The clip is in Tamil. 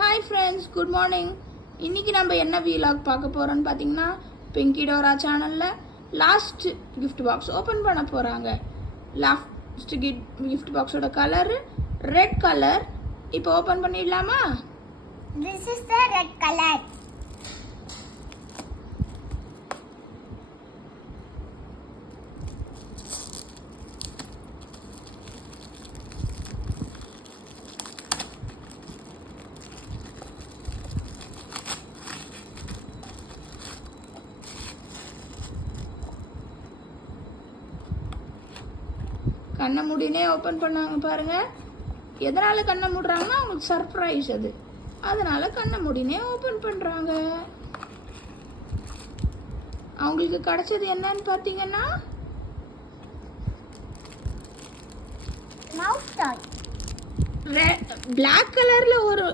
Hi friends, good morning. இன்றைக்கி நம்ம என்ன வீலாக் பார்க்க போகிறோன்னு பார்த்தீங்கன்னா, பிங்கி டோரா சேனலில் லாஸ்ட் கிஃப்ட் பாக்ஸ் ஓப்பன் பண்ண போகிறாங்க. லாஸ்ட் கிஃப்ட் பாக்ஸோட கலரு ரெட் கலர். இப்போ ஓப்பன் பண்ணிடலாமா? This is the red color. கண்ணை மூடினே ஓப்பன் பண்ணாங்க பாருங்க. எதனால கண்ணை மூடுறாங்கன்னா அவங்களுக்கு சர்ப்ரைஸ் அது, அதனால கண்ணை மூடினே ஓப்பன் பண்றாங்க. அவங்களுக்கு கிடைச்சது என்னன்னு பார்த்தீங்கன்னா Mouse toy. பிளாக் கலர்ல ஒரு